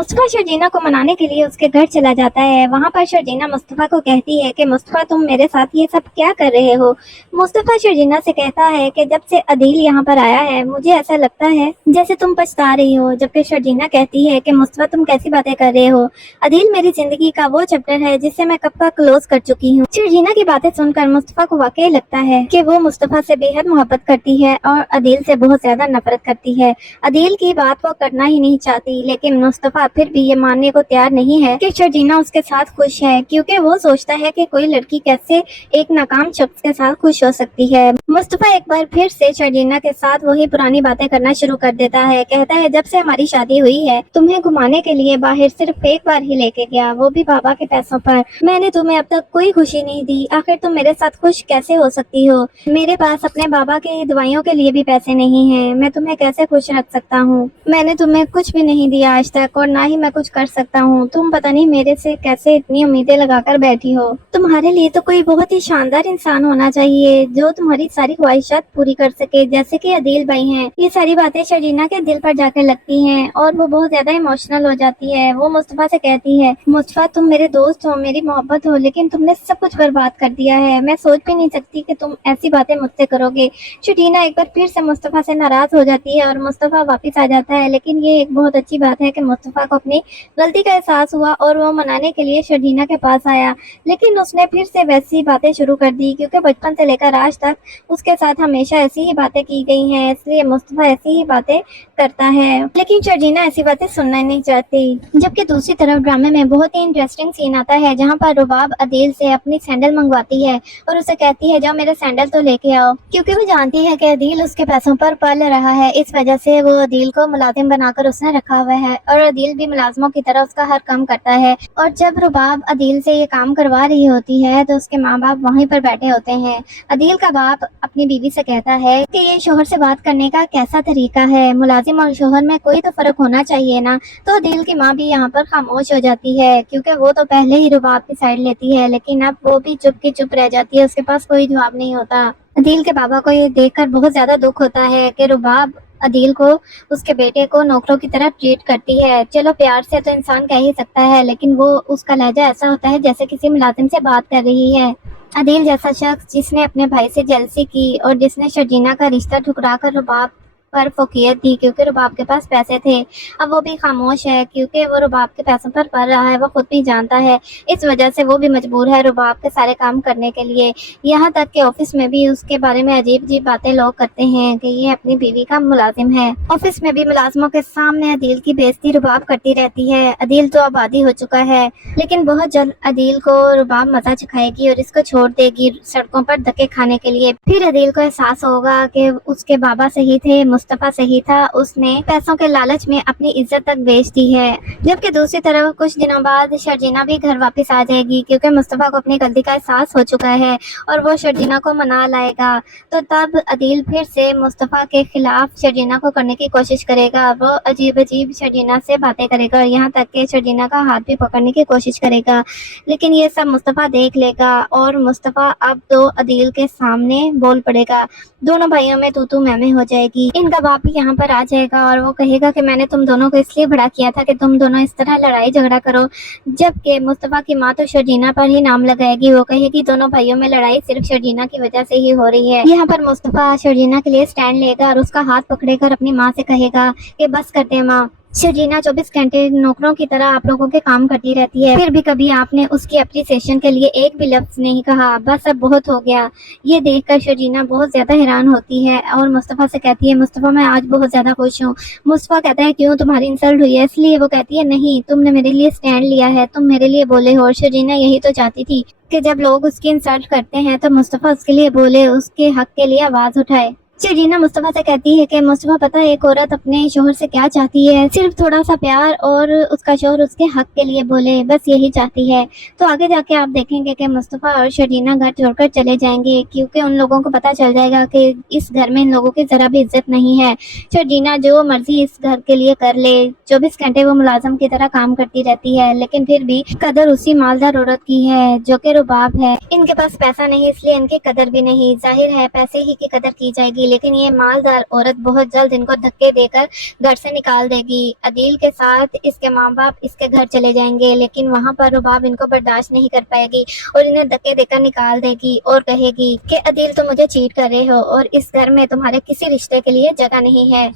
मुस्तफ़ा शर्जीना को मनाने के लिए उसके घर चला जाता है। वहाँ पर शर्जीना मुस्तफ़ा को कहती है कि मुस्तफ़ा तुम मेरे साथ ये सब क्या कर रहे हो। मुस्तफ़ा शर्जीना से कहता है कि जब से अदील यहाँ पर आया है मुझे ऐसा लगता है जैसे तुम पछता रही हो। जबकि शर्जीना कहती है कि मुस्तफ़ा तुम कैसी बातें कर रहे हो, अदील मेरी जिंदगी का वो चैप्टर है जिससे मैं कब का क्लोज कर चुकी हूँ। शर्जीना की बातें सुनकर मुस्तफ़ा को वाकई लगता है कि वो मुस्तफ़ा से बेहद मोहब्बत करती है और अदील से बहुत ज्यादा नफरत करती है। अदील की बात वो करना ही नहीं चाहती, लेकिन मुस्तफ़ा फिर भी ये मानने को तैयार नहीं है कि शर्जीना उसके साथ खुश है, क्योंकि वो सोचता है कि कोई लड़की कैसे एक नाकाम शख्स के साथ खुश हो सकती है। मुस्तफ़ा एक बार फिर से शर्जीना के साथ वही पुरानी बातें करना शुरू कर देता है। कहता है जब से हमारी शादी हुई है तुम्हें घुमाने के लिए बाहर सिर्फ एक बार ही लेके गया, वो भी बाबा के पैसों पर। मैंने तुम्हें अब तक कोई खुशी नहीं दी, आखिर तुम मेरे साथ खुश कैसे हो सकती हो। मेरे पास अपने बाबा के दवाइयों के लिए भी पैसे नहीं है, मैं तुम्हें कैसे खुश रख सकता हूँ। मैंने तुम्हें कुछ भी नहीं दिया आज तक और ना ही मैं कुछ कर सकता हूँ। तुम पता नहीं मेरे से कैसे इतनी उम्मीदें लगाकर बैठी हो। तुम्हारे लिए तो कोई बहुत ही शानदार इंसान होना चाहिए जो तुम्हारी सारी ख्वाहिशात पूरी कर सके, जैसे कि अदील भाई हैं। ये सारी बातें शर्जीना के दिल पर जाकर लगती हैं और वो बहुत ज्यादा इमोशनल हो जाती है। वो मुस्तफ़ा से कहती है मुस्तफ़ा तुम मेरे दोस्त हो, मेरी मोहब्बत हो, लेकिन तुमने सब कुछ बर्बाद कर दिया है। मैं सोच भी नहीं सकती कि तुम ऐसी बातें मुझसे करोगे। शर्जीना एक बार फिर से मुस्तफ़ा से नाराज हो जाती है और मुस्तफ़ा वापस आ जाता है। लेकिन ये एक बहुत अच्छी बात है कि मुस्तफ़ा को अपनी गलती का एहसास हुआ और वो मनाने के लिए शर्जीना के पास आया। लेकिन उसने फिर से वैसी बातें शुरू कर दी, क्योंकि बचपन से लेकर आज तक उसके साथ हमेशा ऐसी ही बातें की गई हैं, इसलिए मुस्तफ़ा ऐसी ही बातें करता है। लेकिन शर्जीना ऐसी बातें सुनना नहीं चाहती। जबकि दूसरी तरफ ड्रामे में बहुत ही इंटरेस्टिंग सीन आता है जहाँ पर रुबाब अदील से अपनी सैंडल मंगवाती है और उसे कहती है जाओ मेरे सैंडल तो लेके आओ, क्योंकि वो जानती है कि अदील उसके पैसों पर पल रहा है। इस वजह से वो अदील को मुलाजिम बनाकर उसने रखा हुआ है और अदील भी मुलाजमों की तरह उसका हर काम करता है। और जब रुबाब अदील से ये काम करवा रही होती है तो उसके माँ बाप वहीं पर बैठे होते हैं। अदील का बाप अपनी बीवी से कहता है कि ये शोहर से बात करने का कैसा तरीका है, मुलाजिम और शोहर में कोई तो फर्क होना चाहिए ना। तो अदील की माँ भी यहाँ पर खामोश हो जाती है, क्योंकि वो तो पहले ही रुबाब की साइड लेती है, लेकिन अब वो भी चुप की चुप रह जाती है, उसके पास कोई जवाब नहीं होता। अदील के बाबा को ये देखकर बहुत ज्यादा दुख होता है कि रुबाब अदील को उसके बेटे को नौकरों की तरह ट्रीट करती है। चलो प्यार से तो इंसान कह ही सकता है, लेकिन वो उसका लहजा ऐसा होता है जैसे किसी मुलाजिम से बात कर रही है। अदील जैसा शख्स जिसने अपने भाई से जेलसी की और जिसने शर्जीना का रिश्ता ठुकरा कर रुबाब पर फोकियत दी क्योंकि रुबाब के पास पैसे थे, अब वो भी खामोश है क्योंकि वो रुबाब के पैसों पर पल रहा है, वो खुद भी जानता है। इस वजह से वो भी मजबूर है रुबाब के सारे काम करने के लिए। यहाँ तक कि ऑफिस में भी उसके बारे में अजीब अजीब बातें लोग करते हैं कि ये अपनी बीवी का मुलाजिम है। ऑफिस में भी मुलाजमों के सामने अदील की बेइज्जती रुबाब करती रहती है। अदील तो अब आदी हो चुका है, लेकिन बहुत जल्द अदील को रुबाब मजा चखाएगी और इसको छोड़ देगी सड़कों पर धक्के खाने के लिए। फिर अदील को एहसास होगा कि उसके बाबा सही थे, मुस्तफ़ा सही था, उसने पैसों के लालच में अपनी इज्जत तक बेच दी है। जबकि दूसरी तरफ कुछ दिनों बाद शर्जीना भी घर वापस आ जाएगी, क्योंकि मुस्तफ़ा को अपनी गलती का एहसास हो चुका है और वो शर्जीना को मना लाएगा। तो तब अदील फिर से मुस्तफ़ा के खिलाफ शर्जीना को करने की कोशिश करेगा। वो अजीब अजीब शर्जीना से बातें करेगा और यहाँ तक कि शर्जीना का हाथ भी पकड़ने की कोशिश करेगा, लेकिन ये सब मुस्तफ़ा देख लेगा और मुस्तफ़ा अब तो अदील के सामने बोल पड़ेगा। दोनों भाइयों में तू मैं हो जाएगी। इनका बाप भी यहाँ पर आ जाएगा और वो कहेगा कि मैंने तुम दोनों को इसलिए बड़ा किया था कि तुम दोनों इस तरह लड़ाई झगड़ा करो। जबकि मुस्तफ़ा की माँ तो शर्जीना पर ही नाम लगाएगी, वो कहेगी दोनों भाइयों में लड़ाई सिर्फ शर्जीना की वजह से ही हो रही है। यहाँ पर मुस्तफ़ा शर्जीना के लिए स्टैंड लेगा और उसका हाथ पकड़ेकर अपनी माँ से कहेगा कि बस कर दे माँ, शर्जीना 24 घंटे नौकरों की तरह आप लोगों के काम करती रहती है, फिर भी कभी आपने उसकी अप्रिसिएशन के लिए एक भी लफ्ज नहीं कहा, बस अब बहुत हो गया। ये देखकर शर्जीना बहुत ज्यादा हैरान होती है और मुस्तफ़ा से कहती है मुस्तफ़ा मैं आज बहुत ज्यादा खुश हूँ। मुस्तफ़ा कहता है क्यों, तुम्हारी इंसल्ट हुई है इसलिए? वो कहती है नहीं, तुमने मेरे लिए स्टैंड लिया है, तुम मेरे लिए बोले हो। और शर्जीना यही तो चाहती थी कि जब लोग उसकी इंसल्ट करते हैं तो मुस्तफ़ा उसके लिए बोले, उसके हक के लिए आवाज उठाए। शर्जीना मुस्तफ़ा से कहती है कि मुस्तफ़ा पता है एक औरत अपने शोहर से क्या चाहती है, सिर्फ थोड़ा सा प्यार और उसका शोहर उसके हक के लिए बोले, बस यही चाहती है। तो आगे जाके आप देखेंगे कि मुस्तफ़ा और शर्जीना घर छोड़कर चले जाएंगे, क्योंकि उन लोगों को पता चल जाएगा कि इस घर में इन लोगों की जरा भी इज्जत नहीं है। शर्जीना जो मर्जी इस घर के लिए कर ले, 24 घंटे वो मुलाजम की तरह काम करती रहती है, लेकिन फिर भी कदर उसी मालदार औरत की है जो कि रुबाब है। इनके पास पैसा नहीं इसलिए इनकी कदर भी नहीं, जाहिर है पैसे ही की कदर की जाएगी, لیکن یہ مالدار عورت بہت جلد ان کو دھکے دے کر گھر سے نکال دے گی۔ عدیل کے ساتھ اس کے ماں باپ اس کے گھر چلے جائیں گے، لیکن وہاں پر رباب ان کو برداشت نہیں کر پائے گی اور انہیں دھکے دے کر نکال دے گی اور کہے گی کہ عدیل تم مجھے چیٹ کر رہے ہو اور اس گھر میں تمہارے کسی رشتے کے لیے جگہ نہیں ہے۔